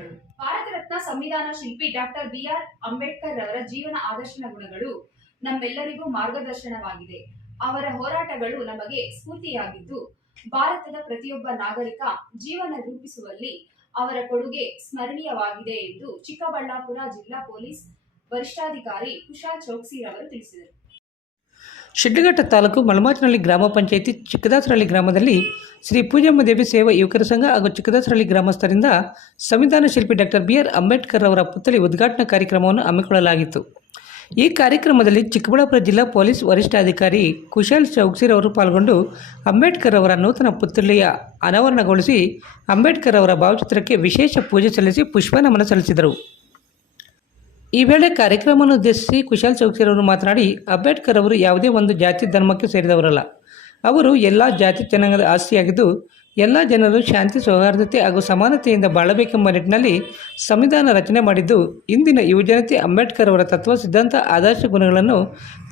ಮುಖ್ಯಾಂಶಗಳು ಭಾರತ ರತ್ನ ಸಂವಿಧಾನ ಶಿಲ್ಪಿ ಡಾಕ್ಟರ್ ಬಿಆರ್ ಅಂಬೇಡ್ಕರ್ ಅವರ ಜೀವನ ಆದರ್ಶನ ಗುಣಗಳು ನಮ್ಮೆಲ್ಲರಿಗೂ ಮಾರ್ಗದರ್ಶನವಾಗಿದೆ. ಅವರ ಹೋರಾಟಗಳು ನಮಗೆ ಸ್ಫೂರ್ತಿಯಾಗಿದ್ದು, ಭಾರತದ ಪ್ರತಿಯೊಬ್ಬ ನಾಗರಿಕ ಜೀವನ ರೂಪಿಸುವಲ್ಲಿ ಅವರ ಕೊಡುಗೆ ಸ್ಮರಣೀಯವಾಗಿದೆ ಎಂದು ಚಿಕ್ಕಬಳ್ಳಾಪುರ ಜಿಲ್ಲಾ ಪೊಲೀಸ್ ವರಿಷ್ಠಾಧಿಕಾರಿ ಕುಶಾ ಚೌಕ್ಸಿ ಅವರು ತಿಳಿಸಿದರು. ಶಿಡ್ಲಘಟ್ಟ ತಾಲೂಕು ಮಲಮಾಚನಹಳ್ಳಿ ಗ್ರಾಮ ಪಂಚಾಯಿತಿ ಚಿಕ್ಕದಾಸರಹಳ್ಳಿ ಗ್ರಾಮದಲ್ಲಿ ಶ್ರೀ ಪೂಜಮ್ಮ ದೇವಿ ಸೇವಾ ಯುವಕರ ಸಂಘ ಹಾಗೂ ಚಿಕ್ಕದಾಸರಹಳ್ಳಿ ಗ್ರಾಮಸ್ಥರಿಂದ ಸಂವಿಧಾನ ಶಿಲ್ಪಿ ಡಾಕ್ಟರ್ ಬಿ ಆರ್ ಅಂಬೇಡ್ಕರ್ ಅವರ ಪುತ್ಥಳಿ ಉದ್ಘಾಟನಾ ಕಾರ್ಯಕ್ರಮವನ್ನು ಹಮ್ಮಿಕೊಳ್ಳಲಾಗಿತ್ತು. ಈ ಕಾರ್ಯಕ್ರಮದಲ್ಲಿ ಚಿಕ್ಕಬಳ್ಳಾಪುರ ಜಿಲ್ಲಾ ಪೊಲೀಸ್ ವರಿಷ್ಠಾಧಿಕಾರಿ ಕುಶಾಲ್ ಚೌಕ್ಸಿರ್ ಅವರು ಪಾಲ್ಗೊಂಡು ಅಂಬೇಡ್ಕರ್ ಅವರ ನೂತನ ಪುತ್ಥಳಿಯ ಅನಾವರಣಗೊಳಿಸಿ ಅಂಬೇಡ್ಕರ್ ಅವರ ಭಾವಚಿತ್ರಕ್ಕೆ ವಿಶೇಷ ಪೂಜೆ ಸಲ್ಲಿಸಿ ಪುಷ್ಪ ನಮನ ಸಲ್ಲಿಸಿದರು. ಈ ವೇಳೆ ಕಾರ್ಯಕ್ರಮವನ್ನು ಉದ್ದೇಶಿಸಿ ಕುಶಾಲ್ ಚೌಕ್ಸಿರವರು ಮಾತನಾಡಿ, ಅಂಬೇಡ್ಕರ್ ಅವರು ಯಾವುದೇ ಒಂದು ಜಾತಿ ಧರ್ಮಕ್ಕೆ ಸೇರಿದವರಲ್ಲ. ಅವರು ಎಲ್ಲ ಜಾತಿ ಜನಾಂಗದ ಆಸ್ತಿಯಾಗಿದ್ದು, ಎಲ್ಲ ಜನರು ಶಾಂತಿ, ಸೌಹಾರ್ದತೆ ಹಾಗೂ ಸಮಾನತೆಯಿಂದ ಬಾಳಬೇಕೆಂಬ ನಿಟ್ಟಿನಲ್ಲಿ ಸಂವಿಧಾನ ರಚನೆ ಮಾಡಿದ್ದು, ಇಂದಿನ ಯುವಜನತೆ ಅಂಬೇಡ್ಕರ್ ಅವರ ತತ್ವ, ಸಿದ್ಧಾಂತ, ಆದರ್ಶ ಗುಣಗಳನ್ನು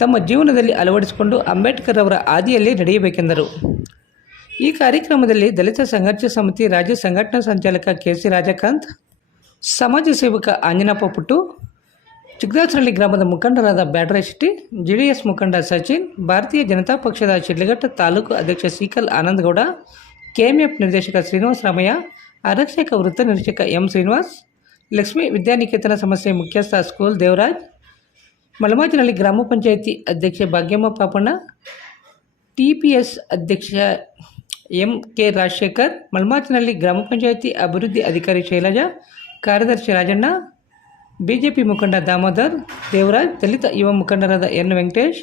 ತಮ್ಮ ಜೀವನದಲ್ಲಿ ಅಳವಡಿಸಿಕೊಂಡು ಅಂಬೇಡ್ಕರ್ ಅವರ ಹಾದಿಯಲ್ಲಿ ನಡೆಯಬೇಕೆಂದರು. ಈ ಕಾರ್ಯಕ್ರಮದಲ್ಲಿ ದಲಿತ ಸಂಘರ್ಷ ಸಮಿತಿ ರಾಜ್ಯ ಸಂಘಟನಾ ಸಂಚಾಲಕ ಕೆ ಸಿ ರಾಜಕಾಂತ್, ಸಮಾಜ ಸೇವಕ ಆಂಜನಪ್ಪ ಪುಟ್ಟು ಚಿಕ್ಕದಾಸರಳ್ಳಿ ಗ್ರಾಮದ ಮುಖಂಡರಾದ Byadre Shetty J D S ಮುಖಂಡ ಸಚಿನ್, ಭಾರತೀಯ ಜನತಾ ಪಕ್ಷದ ಶಿಡ್ಲಘಟ್ಟ ತಾಲೂಕು ಅಧ್ಯಕ್ಷ ಸೀಕಲ್ ಆನಂದಗೌಡ, ಕೆಎಂಎಫ್ ನಿರ್ದೇಶಕ ಶ್ರೀನಿವಾಸ ರಾಮಯ್ಯ, ಆರಕ್ಷಕ ವೃತ್ತ ನಿರೀಕ್ಷಕ ಎಂ ಶ್ರೀನಿವಾಸ್, ಲಕ್ಷ್ಮೀ ವಿದ್ಯಾನಿಕೇತನ ಸಂಸ್ಥೆ ಮುಖ್ಯಸ್ಥ ಸ್ಕೂಲ್ ದೇವರಾಜ್ ಮಲಮಾಜಿನಹಳ್ಳಿ ಗ್ರಾಮ ಪಂಚಾಯಿತಿ ಅಧ್ಯಕ್ಷ Bhagyamma Papanna T P S ಅಧ್ಯಕ್ಷ ಎಂ ಕೆ ರಾಜಶೇಖರ್ ಮಲ್ಮಾಚಿನಹಳ್ಳಿ ಗ್ರಾಮ ಪಂಚಾಯಿತಿ ಅಭಿವೃದ್ಧಿ ಅಧಿಕಾರಿ ಶೈಲಜಾ, ಕಾರ್ಯದರ್ಶಿ ರಾಜಣ್ಣ ಬಿಜೆಪಿ ಮುಖಂಡ ದಾಮೋದರ್, ದೇವರಾಜ್, ದಲಿತ ಯುವ ಮುಖಂಡರಾದ ಎನ್ ವೆಂಕಟೇಶ್,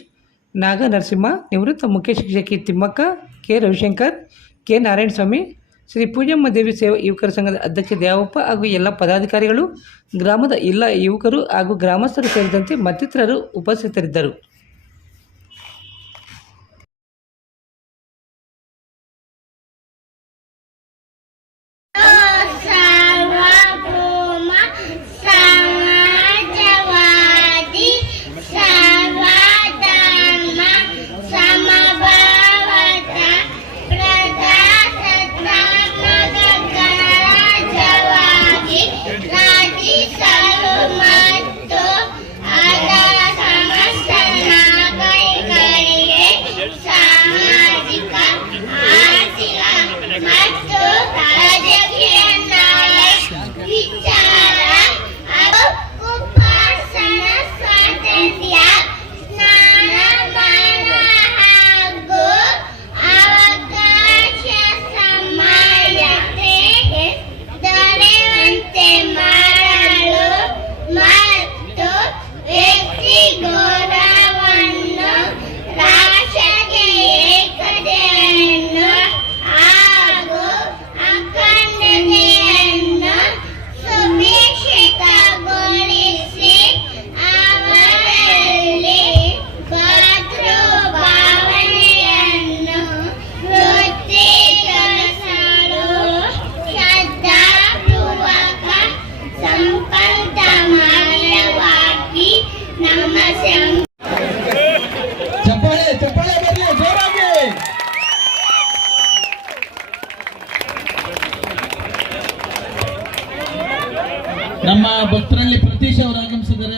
ನಾಗ ನರಸಿಂಹ, ನಿವೃತ್ತ ಮುಖ್ಯ ಶಿಕ್ಷಕಿ ತಿಮ್ಮಕ್ಕ, ಕೆ ರವಿಶಂಕರ್, ಕೆ ನಾರಾಯಣಸ್ವಾಮಿ, ಶ್ರೀ ಪೂಜಮ್ಮ ದೇವಿ ಸೇವಾ ಯುವಕರ ಸಂಘದ ಅಧ್ಯಕ್ಷ ದೇವಪ್ಪ ಹಾಗೂ ಎಲ್ಲ ಪದಾಧಿಕಾರಿಗಳು, ಗ್ರಾಮದ ಎಲ್ಲ ಯುವಕರು ಹಾಗೂ ಗ್ರಾಮಸ್ಥರು ಸೇರಿದಂತೆ ಮತ್ತಿತರರು ಉಪಸ್ಥಿತರಿದ್ದರು.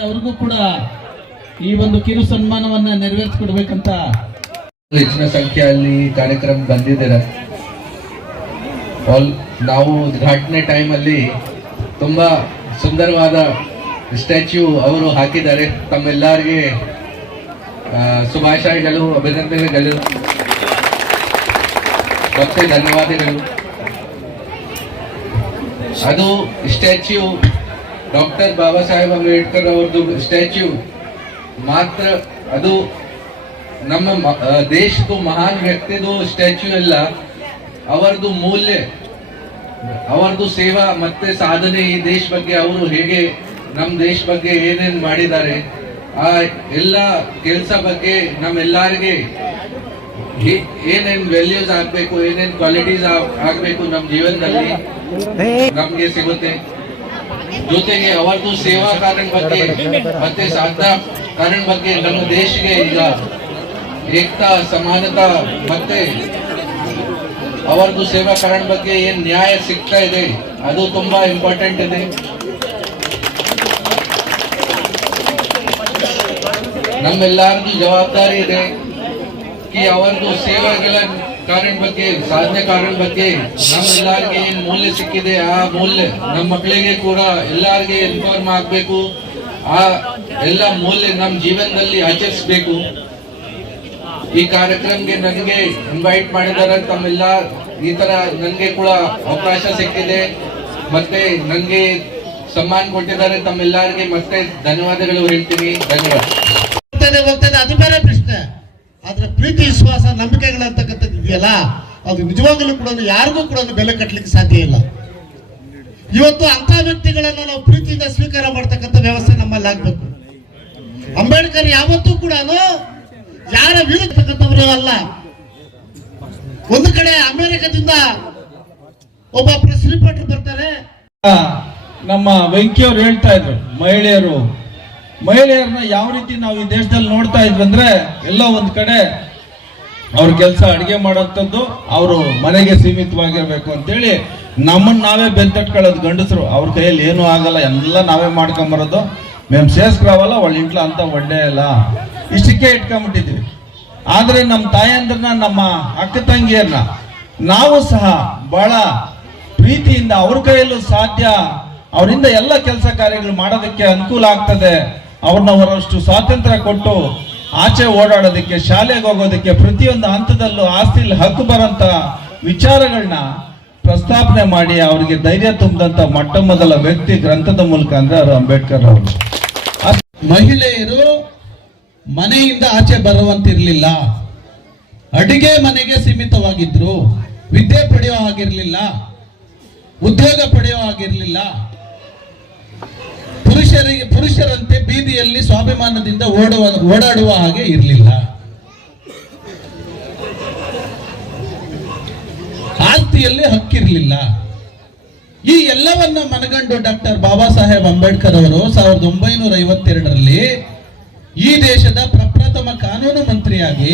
ಅವ್ರಿಗೂ ಕೂಡ ಈ ಒಂದು ಕಿರು ಸನ್ಮಾನವನ್ನ ನೆರವೇರಿಸ್ಕೊಡ್ಬೇಕಂತ ಹೆಚ್ಚಿನ ಸಂಖ್ಯೆಯಲ್ಲಿ ಕಾರ್ಯಕ್ರಮ ಬಂದಿದ್ದಾರೆ ನಾವು ಉದ್ಘಾಟನೆ ಟೈಮಲ್ಲಿ ತುಂಬಾ ಸುಂದರವಾದ ಸ್ಟ್ಯಾಚ್ಯೂ ಅವರು ಹಾಕಿದ್ದಾರೆ. ತಮ್ಮೆಲ್ಲರಿಗೆ ಶುಭಾಶಯಗಳು ಅಭಿನಂದನೆಗಳು ಮತ್ತೆ ಧನ್ಯವಾದಗಳು. ಅದು ಸ್ಟ್ಯಾಚ್ಯೂ ಡಾಕ್ಟರ್ ಬಾಬಾ ಸಾಹೇಬ್ ಅಂಬೇಡ್ಕರ್ ಅವ್ರದ್ದು ಸ್ಟ್ಯಾಚ್ಯೂ. ಮಾತ್ರ ಅದು ನಮ್ಮ ದೇಶದ ಮಹಾನ್ ವ್ಯಕ್ತಿದು ಸ್ಟ್ಯಾಚ್ಯೂ ಎಲ್ಲ ಅವರದು ಮೂಲ್ಯ. ಅವರದು ಸೇವಾ ಮತ್ತೆ ಸಾಧನೆ ಈ ದೇಶ ಬಗ್ಗೆ ಅವರು ಹೇಗೆ, ನಮ್ಮ ದೇಶ ಬಗ್ಗೆ ಏನೇನ್ ಮಾಡಿದ್ದಾರೆ, ಆ ಎಲ್ಲ ಕೆಲಸ ಬಗ್ಗೆ ನಮ್ಮೆಲ್ಲರಿಗೆ ಏನೇನ್ ವ್ಯಾಲ್ಯೂಸ್ ಆಗ್ಬೇಕು, ಏನೇನ್ ಕ್ವಾಲಿಟೀಸ್ ಆಗ್ಬೇಕು ನಮ್ಮ ಜೀವನದಲ್ಲಿ, ನಮ್ಗೆ ಸಿಗುತ್ತೆ. ಜೊತೆಗೆ ಅವರದು ಸೇವಾ ಕಾರಣ ಬಗ್ಗೆ, ಮತ್ತೆ ಸಾಧ ಕಾರಣ ಬಗ್ಗೆ ನಮ್ಮ ದೇಶಕ್ಕೆ ಈಗ ಏಕತಾ, ಸಮಾನತಾ, ಮತ್ತೆ ಅವರದು ಸೇವಾ ಕಾರಣ ಬಗ್ಗೆ ಏನ್ ನ್ಯಾಯ ಸಿಗ್ತಾ ಇದೆ, ಅದು ತುಂಬಾ ಇಂಪಾರ್ಟೆಂಟ್ ಇದೆ. ನಮ್ಮೆಲ್ಲರದು ಜವಾಬ್ದಾರಿ ಇದೆ. ಕಿ ಅವರದು ಸೇವೆಗಳ ಕಾರಣ ಬಗ್ಗೆ ಸಾಧನೆ ಕಾರಣ ಬಗ್ಗೆ ನಮ್ಮೆಲ್ಲರಿಗೆ ಏನ್ ಮೌಲ್ಯ ಸಿಕ್ಕಿದೆ, ಆ ಮೌಲ್ಯ ನಮ್ಮ ಮಕ್ಕಳಿಗೆ ಕೂಡ ಎಲ್ಲಾರ್ಗೆ ಇನ್ಫಾರ್ಮ್ ಆಗ್ಬೇಕು. ಆ ಎಲ್ಲ ಮೌಲ್ಯ ನಮ್ಮ ಜೀವನದಲ್ಲಿ ಆಚರಿಸ್ಬೇಕು. ಈ ಕಾರ್ಯಕ್ರಮಕ್ಕೆ ನನಗೆ ಇನ್ವೈಟ್ ಮಾಡಿದ್ದಾರೆ ತಮ್ಮೆಲ್ಲ. ಈ ತರ ನನಗೆ ಕೂಡ ಅವಕಾಶ ಸಿಕ್ಕಿದೆ. ಮತ್ತೆ ನನಗೆ ಸಮ್ಮಾನ ಕೊಟ್ಟಿದ್ದಾರೆ ತಮ್ಮೆಲ್ಲರಿಗೆ. ಮತ್ತೆ ಧನ್ಯವಾದಗಳು ಹೇಳ್ತೀನಿ. ಧನ್ಯವಾದ. ಅದು ಬೇರೆ ಪ್ರಶ್ನೆ. ಆದ್ರೆ ಪ್ರೀತಿ, ವಿಶ್ವಾಸ, ನಂಬಿಕೆಗಳಂತಕ್ಕಂಥದ್ದು ಇದೆಯಲ್ಲ, ಅದು ನಿಜವಾಗಲೂ ಕೂಡ ಯಾರಿಗೂ ಕೂಡ ಬೆಲೆ ಕಟ್ಟಲಿಕ್ಕೆ ಸಾಧ್ಯ ಇಲ್ಲ. ಇವತ್ತು ಅಂತ ವ್ಯಕ್ತಿಗಳನ್ನ ನಾವು ಪ್ರೀತಿಯಿಂದ ಸ್ವೀಕಾರ ಮಾಡ್ತಕ್ಕಂಥ ವ್ಯವಸ್ಥೆ ನಮ್ಮಲ್ಲಿ ಆಗ್ಬೇಕು. ಅಂಬೇಡ್ಕರ್ ಯಾವತ್ತೂ ಕೂಡ ಯಾರ ವಿರುದ್ಧಕ್ಕಂಥವ್ರು ಅಲ್ಲ. ಒಂದು ಕಡೆ ಅಮೆರಿಕದಿಂದ ಒಬ್ಬ ಪ್ರೆಸ್ ರಿಪೋರ್ಟರ್ ಬರ್ತಾರೆ. ನಮ್ಮ ವೈಕಿಯವರು ಹೇಳ್ತಾ ಇದ್ರು, ಮಹಿಳೆಯರು ಮಹಿಳೆಯರನ್ನ ಯಾವ ರೀತಿ ನಾವು ಈ ದೇಶದಲ್ಲಿ ನೋಡ್ತಾ ಇದ್ವಿ ಅಂದ್ರೆ ಎಲ್ಲೋ ಒಂದ್ ಕಡೆ ಅವ್ರ ಕೆಲಸ ಅಡಿಗೆ ಮಾಡೋಂಥದ್ದು ಅವರು ಮನೆಗೆ ಸೀಮಿತವಾಗಿರ್ಬೇಕು ಅಂತೇಳಿ ನಮ್ಮನ್ನ ನಾವೇ ಬೆಂತಟ್ಕೊಳ್ಳೋದು ಗಂಡಸರು ಅವ್ರ ಕೈಯಲ್ಲಿ ಏನೂ ಆಗಲ್ಲ ಎಲ್ಲ ನಾವೇ ಮಾಡ್ಕೊಂಬರೋದು మేము చేసుకురావాలా వాళ్ళ ఇంట్లో అంతా వండేయాల ಇಷ್ಟಕ್ಕೆ ಇಟ್ಕೊಂಡ್ಬಿಟ್ಟಿದ್ವಿ ಆದ್ರೆ ನಮ್ಮ ತಾಯಂದ್ರನ್ನ ನಮ್ಮ ಅಕ್ಕ ತಂಗಿಯರ್ನ ನಾವು ಸಹ ಬಹಳ ಪ್ರೀತಿಯಿಂದ ಅವ್ರ ಕೈಯಲ್ಲೂ ಸಾಧ್ಯ ಅವರಿಂದ ಎಲ್ಲ ಕೆಲಸ ಕಾರ್ಯಗಳು ಮಾಡೋದಕ್ಕೆ ಅನುಕೂಲ ಆಗ್ತದೆ ಅವ್ರನ್ನ ಅವರಷ್ಟು ಸ್ವಾತಂತ್ರ್ಯ ಕೊಟ್ಟು ಆಚೆ ಓಡಾಡೋದಕ್ಕೆ, ಶಾಲೆಗೆ ಹೋಗೋದಕ್ಕೆ, ಪ್ರತಿಯೊಂದು ಹಂತದಲ್ಲೂ ಆಸ್ತಿಲಿ ಹಕ್ಕು ಬರೋಂಥ ವಿಚಾರಗಳನ್ನ ಪ್ರಸ್ತಾಪನೆ ಮಾಡಿ ಅವರಿಗೆ ಧೈರ್ಯ ತುಂಬಿದಂತ ಮೊಟ್ಟ ಮೊದಲ ವ್ಯಕ್ತಿ ಗ್ರಂಥದ ಮೂಲಕ ಅಂದ್ರೆ ಅವರು ಅಂಬೇಡ್ಕರ್ ಅವರು. ಮಹಿಳೆಯರು ಮನೆಯಿಂದ ಆಚೆ ಬರುವಂತಿರಲಿಲ್ಲ. ಅಡಿಗೆ ಮನೆಗೆ ಸೀಮಿತವಾಗಿದ್ರು. ವಿದ್ಯೆ ಪಡೆಯೋ ಆಗಿರ್ಲಿಲ್ಲ ಉದ್ಯೋಗ ಪಡೆಯೋ ಹಾಗಿರ್ಲಿಲ್ಲ. ಪುರುಷರಿಗೆ, ಪುರುಷರಂತೆ ಬೀದಿಯಲ್ಲಿ ಸ್ವಾಭಿಮಾನದಿಂದ ಓಡುವ, ಓಡಾಡುವ ಹಾಗೆ ಇರಲಿಲ್ಲ. ಆಸ್ತಿಯಲ್ಲಿ ಹಕ್ಕಿರಲಿಲ್ಲ. ಈ ಎಲ್ಲವನ್ನ ಮನಗಂಡು ಡಾಕ್ಟರ್ ಬಾಬಾ ಸಾಹೇಬ್ ಅಂಬೇಡ್ಕರ್ ಅವರು ಸಾವಿರದ ಒಂಬೈನೂರ ಐವತ್ತೆರಡರಲ್ಲಿ ಈ ದೇಶದ ಪ್ರಪ್ರಥಮ ಕಾನೂನು ಮಂತ್ರಿಯಾಗಿ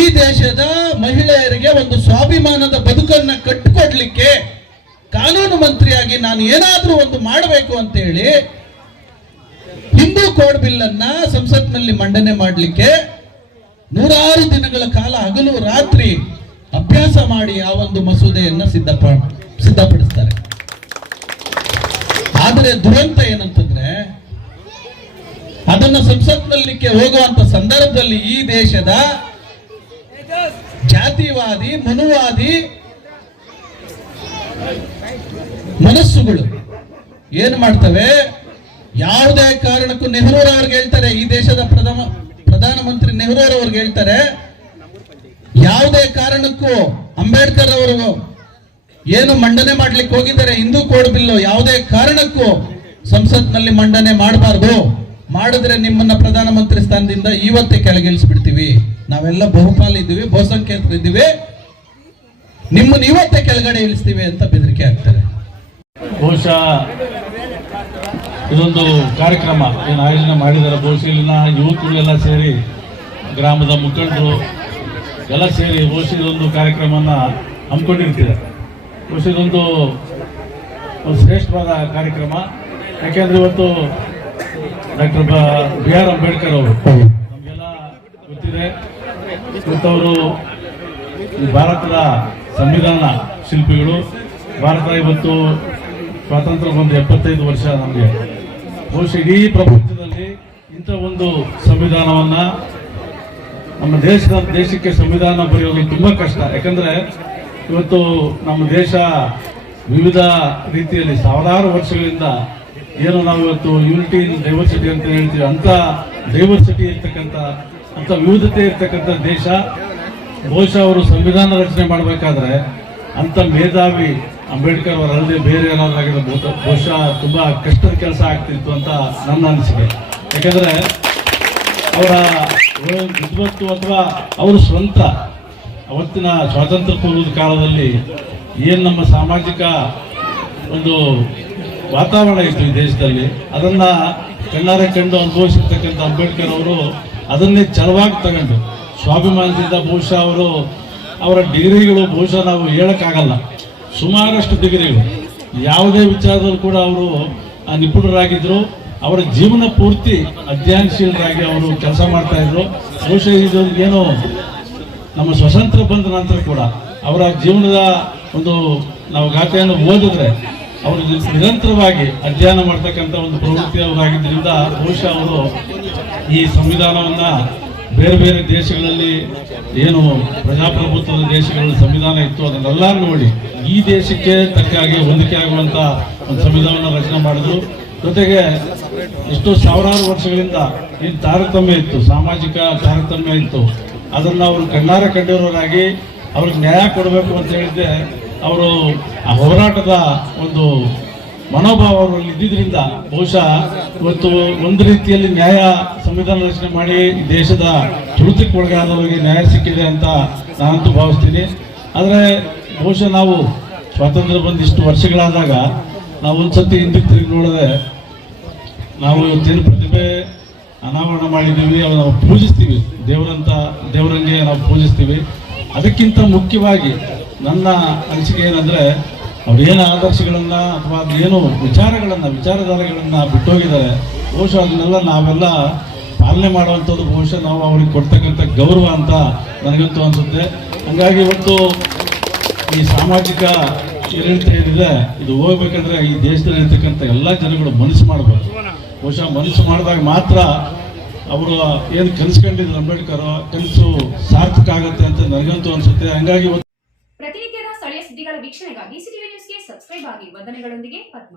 ಈ ದೇಶದ ಮಹಿಳೆಯರಿಗೆ ಒಂದು ಸ್ವಾಭಿಮಾನದ ಬದುಕನ್ನ ಕಟ್ಟಿಕೊಡ್ಲಿಕ್ಕೆ ಕಾನೂನು ಮಂತ್ರಿಯಾಗಿ ನಾನು ಏನಾದರೂ ಒಂದು ಮಾಡಬೇಕು ಅಂತ ಹೇಳಿ ಹಿಂದೂ ಕೋಡ್ ಬಿಲ್ ಅನ್ನ ಸಂಸತ್ನಲ್ಲಿ ಮಂಡನೆ ಮಾಡಲಿಕ್ಕೆ ನೂರಾರು ದಿನಗಳ ಕಾಲ ಹಗಲು ರಾತ್ರಿ ಅಭ್ಯಾಸ ಮಾಡಿ ಆ ಒಂದು ಮಸೂದೆಯನ್ನು ಸಿದ್ಧಪ, ಸಿದ್ಧಪಡಿಸ್ತಾರೆ. ಆದರೆ ದುರಂತ ಏನಂತಂದ್ರೆ, ಅದನ್ನು ಸಂಸತ್ನಲ್ಲಿಕ್ಕೆ ಹೋಗುವಂತ ಸಂದರ್ಭದಲ್ಲಿ ಈ ದೇಶದ ಜಾತಿವಾದಿ, ಮನುವಾದಿ ಮನಸ್ಸುಗಳು ಏನು ಮಾಡ್ತವೆ? ಯಾವುದೇ ಕಾರಣಕ್ಕೂ ನೆಹರೂರವ್ರಿಗೆ ಹೇಳ್ತಾರೆ, ಈ ದೇಶದ ಪ್ರಥಮ ಪ್ರಧಾನಮಂತ್ರಿ ನೆಹರೂರವ್ರಿಗೆ ಹೇಳ್ತಾರೆ, ಯಾವುದೇ ಕಾರಣಕ್ಕೂ ಅಂಬೇಡ್ಕರ್ ಅವರು ಏನು ಮಂಡನೆ ಮಾಡ್ಲಿಕ್ಕೆ ಹೋಗಿದ್ದಾರೆ, ಹಿಂದೂ ಕೋಡ್ ಬಿಲ್ಲು, ಯಾವುದೇ ಕಾರಣಕ್ಕೂ ಸಂಸತ್ನಲ್ಲಿ ಮಂಡನೆ ಮಾಡಬಾರ್ದು. ಮಾಡಿದ್ರೆ ನಿಮ್ಮನ್ನ ಪ್ರಧಾನಮಂತ್ರಿ ಸ್ಥಾನದಿಂದ ಇವತ್ತೇ ಕೆಳಗಿಳಿಸ್ಬಿಡ್ತೀವಿ ನಾವೆಲ್ಲ ಬಹುಪಾಲು ಇದ್ದೀವಿ ಬಹುಸಂಖ್ಯಾತರಿದ್ದೀವಿ ನಿಮ್ಮನ್ನ ಇವತ್ತೇ ಕೆಳಗಡೆ ಇಳಿಸ್ತೀವಿ ಅಂತ ಬೆದರಿಕೆ ಆಗ್ತಾರೆ ಬಹುಶಃ ಇದೊಂದು ಕಾರ್ಯಕ್ರಮ. ಏನು ಆಯೋಜನೆ ಮಾಡಿದ್ದಾರೆ ಬಹುಶಃ ಇಲ್ಲಿನ ಯುವಕರು ಸೇರಿ, ಗ್ರಾಮದ ಮುಖಂಡರು ಎಲ್ಲ ಸೇರಿ ಬಹುಶಃ ಇದೊಂದು ಕಾರ್ಯಕ್ರಮನ ಹಮ್ಮಿಕೊಂಡಿರ್ತಿದ್ದಾರೆ ಬಹುಶಃ ಇದೊಂದು ಶ್ರೇಷ್ಠವಾದ ಕಾರ್ಯಕ್ರಮ. ಯಾಕೆಂದ್ರೆ ಇವತ್ತು ಡಾಕ್ಟರ್ ಬಿ ಆರ್ ಅಂಬೇಡ್ಕರ್ ಅವರು, ನಮಗೆಲ್ಲ ಗೊತ್ತಿದೆ. ಇವತ್ತವರು ಭಾರತದ ಸಂವಿಧಾನ ಶಿಲ್ಪಿಗಳು. ಭಾರತ ಇವತ್ತು ಸ್ವಾತಂತ್ರ್ಯ ಬಂದು ಎಪ್ಪತ್ತೈದು ವರ್ಷ ನಮಗೆ. ಬಹುಶಃ ಇಡೀ ಪ್ರಪಂಚದಲ್ಲಿ ಇಂಥ ಒಂದು ಸಂವಿಧಾನವನ್ನ ನಮ್ಮ ದೇಶದ ದೇಶಕ್ಕೆ ಸಂವಿಧಾನ ಬರೆಯೋದು ತುಂಬಾ ಕಷ್ಟ. ಯಾಕಂದ್ರೆ ಇವತ್ತು ನಮ್ಮ ದೇಶ ವಿವಿಧ ರೀತಿಯಲ್ಲಿ ಸಾವಿರಾರು ವರ್ಷಗಳಿಂದ ಏನು ನಾವು ಇವತ್ತು ಯೂನಿಟಿ ಇನ್ ಡೈವರ್ಸಿಟಿ ಅಂತ ಹೇಳ್ತೀವಿ ಅಂತ ಡೈವರ್ಸಿಟಿ ಇರ್ತಕ್ಕಂಥ ಅಂತ ವಿವಿಧತೆ ಇರ್ತಕ್ಕಂಥ ದೇಶ. ಬಹುಶಃ ಅವರು ಸಂವಿಧಾನ ರಚನೆ ಮಾಡಬೇಕಾದ್ರೆ ಅಂತ ಮೇಧಾವಿ ಅಂಬೇಡ್ಕರ್ ಅವರಲ್ಲದೆ ಬೇರೆ ಏನಾದ್ರಾಗಿರೋ ಬಹುತ- ಬಹುಶಃ ತುಂಬ ಕಷ್ಟದ ಕೆಲಸ ಆಗ್ತಿತ್ತು ಅಂತ ನನ್ನ ಅನಿಸಿಕೆ. ಯಾಕಂದ್ರೆ ಅವರ ವಿದ್ವತ್ತು ಅಥವಾ ಅವರ ಸ್ವಂತ ಅವತ್ತಿನ ಸ್ವಾತಂತ್ರ್ಯ ಪೂರ್ವದ ಕಾಲದಲ್ಲಿ ಏನು ನಮ್ಮ ಸಾಮಾಜಿಕ ಒಂದು ವಾತಾವರಣ ಇತ್ತು ಈ ದೇಶದಲ್ಲಿ, ಅದನ್ನು ಕಣ್ಣಾರೆ ಕಂಡು ಅನುಭವಿಸಿರ್ತಕ್ಕಂಥ ಅಂಬೇಡ್ಕರ್ ಅವರು ಅದನ್ನೇ ಚಲವಾಗಿ ತಗೊಂಡು. ಸ್ವಾಭಿಮಾನದಿಂದ ಬಹುಶಃ ಅವರು ಅವರ ಡಿಗ್ರಿಗಳು ಬಹುಶಃ ನಾವು ಹೇಳಕ್ಕಾಗಲ್ಲ. ಸುಮಾರಷ್ಟು ಡಿಗ್ರಿಗಳು ಯಾವುದೇ ವಿಚಾರದಲ್ಲೂ ಕೂಡ ಅವರು ನಿಪುಣರಾಗಿದ್ದರು ಅವರ ಜೀವನ ಪೂರ್ತಿ ಅಧ್ಯಯನಶೀಲರಾಗಿ ಅವರು ಕೆಲಸ ಮಾಡ್ತಾ ಇದ್ರು. ಬಹುಶಃ ಇದು ಏನು ನಮ್ಮ ಸ್ವತಂತ್ರ ಬಂದ ನಂತರ ಕೂಡ ಅವರ ಜೀವನದ ಒಂದು ನಾವು ಗಾಥೆಯನ್ನು ಓದಿದ್ರೆ ಅವರು ನಿರಂತರವಾಗಿ ಅಧ್ಯಯನ ಮಾಡ್ತಕ್ಕಂಥ ಒಂದು ಪ್ರವೃತ್ತಿ ಅವರಾಗಿದ್ದರಿಂದ ಬಹುಶಃ ಅವರು ಈ ಸಂವಿಧಾನವನ್ನ ಬೇರೆ ಬೇರೆ ದೇಶಗಳಲ್ಲಿ ಏನು ಪ್ರಜಾಪ್ರಭುತ್ವದ ದೇಶಗಳಲ್ಲಿ ಸಂವಿಧಾನ ಇತ್ತು ಅದನ್ನೆಲ್ಲ ನೋಡಿ, ಈ ದೇಶಕ್ಕೆ ತಕ್ಕ ಹಾಗೆ ಹೊಂದಿಕೆ ಆಗುವಂಥ ಒಂದು ಸಂವಿಧಾನವನ್ನು ರಚನೆ ಮಾಡಿದ್ರು. ಜೊತೆಗೆ ಎಷ್ಟೋ ಸಾವಿರಾರು ವರ್ಷಗಳಿಂದ ಏನು ತಾರತಮ್ಯ ಇತ್ತು, ಸಾಮಾಜಿಕ ತಾರತಮ್ಯ ಇತ್ತು. ಅದನ್ನು ಅವರು ಕಣ್ಣಾರೆ ಕಂಡಿರೋರಾಗಿ ಅವ್ರಿಗೆ ನ್ಯಾಯ ಕೊಡಬೇಕು ಅಂತ ಹೇಳಿದ್ದೆ. ಅವರು ಆ ಹೋರಾಟದ ಒಂದು ಮನೋಭಾವ ಇದ್ದಿದ್ರಿಂದ ಬಹುಶಃ ಇವತ್ತು ಒಂದು ರೀತಿಯಲ್ಲಿ ನ್ಯಾಯ ಸಂವಿಧಾನ ರಚನೆ ಮಾಡಿ ದೇಶದ ತುಳಿತಕ್ಕೆ ಒಳಗಾದವರಿಗೆ ನ್ಯಾಯ ಸಿಕ್ಕಿದೆ ಅಂತ ನಾನಂತೂ ಭಾವಿಸ್ತೀನಿ. ಆದರೆ ಬಹುಶಃ ನಾವು ಸ್ವಾತಂತ್ರ್ಯ ಬಂದಿಷ್ಟು ವರ್ಷಗಳಾದಾಗ ನಾವು ಒಂದ್ಸತಿ ಹಿಂದಕ್ಕೆ ತಿರುಗಿ ನೋಡಿದ್ರೆ ನಾವು ಇವತ್ತೇನು ಪ್ರತಿಭೆ ಅನಾವರಣ ಮಾಡಿದ್ದೀವಿ ಅವ್ರು ನಾವು ಪೂಜಿಸ್ತೀವಿ. ದೇವರಂತ, ದೇವರಂಗೆ ನಾವು ಪೂಜಿಸ್ತೀವಿ. ಅದಕ್ಕಿಂತ ಮುಖ್ಯವಾಗಿ ನನ್ನ ಅನಿಸಿಕೆ ಏನಂದ್ರೆ ಅವ್ರೇನು ಆದರ್ಶಗಳನ್ನು ಅಥವಾ ಏನು ವಿಚಾರಗಳನ್ನು, ವಿಚಾರಧಾರೆಗಳನ್ನು ಬಿಟ್ಟೋಗಿದ್ದಾರೆ, ಬಹುಶಃ ಅದನ್ನೆಲ್ಲ ನಾವೆಲ್ಲ ಪಾಲನೆ ಮಾಡುವಂಥದ್ದು ಬಹುಶಃ ನಾವು ಅವ್ರಿಗೆ ಕೊಡ್ತಕ್ಕಂಥ ಗೌರವ ಅಂತ ನನಗಂತೂ ಅನ್ಸುತ್ತೆ. ಹಂಗಾಗಿ ಇವತ್ತು ಈ ಸಾಮಾಜಿಕ ಏರಿಳಿತ ಏನಿದೆ, ಇದು ಹೋಗ್ಬೇಕಂದ್ರೆ ಈ ದೇಶದಲ್ಲಿ ಇರ್ತಕ್ಕಂಥ ಎಲ್ಲ ಜನಗಳು ಮನಸ್ಸು ಮಾಡಬೇಕು. ಬಹುಶಃ ಮನಸ್ಸು ಮಾಡಿದಾಗ ಮಾತ್ರ ಅವರು ಏನು ಕನ್ಸ್ಕೊಂಡಿದ್ರು ಅಂಬೇಡ್ಕರ್ ಕನಸು ಸಾರ್ಥಕ ಆಗುತ್ತೆ ಅಂತ ನನಗಂತೂ ಅನ್ಸುತ್ತೆ. ಹಂಗಾಗಿ ಪ್ರತಿನಿತ್ಯದ ಸ್ಥಳೀಯ ಸುದ್ದಿಗಳ ವೀಕ್ಷಣೆಗಾಗಿ ನ್ಯೂಸ್ಗೆ ಸಬ್ಸ್ಕ್ರೈಬ್ ಆಗಿ ವಂದನೆಗಳೊಂದಿಗೆ ಪದ್ಮ.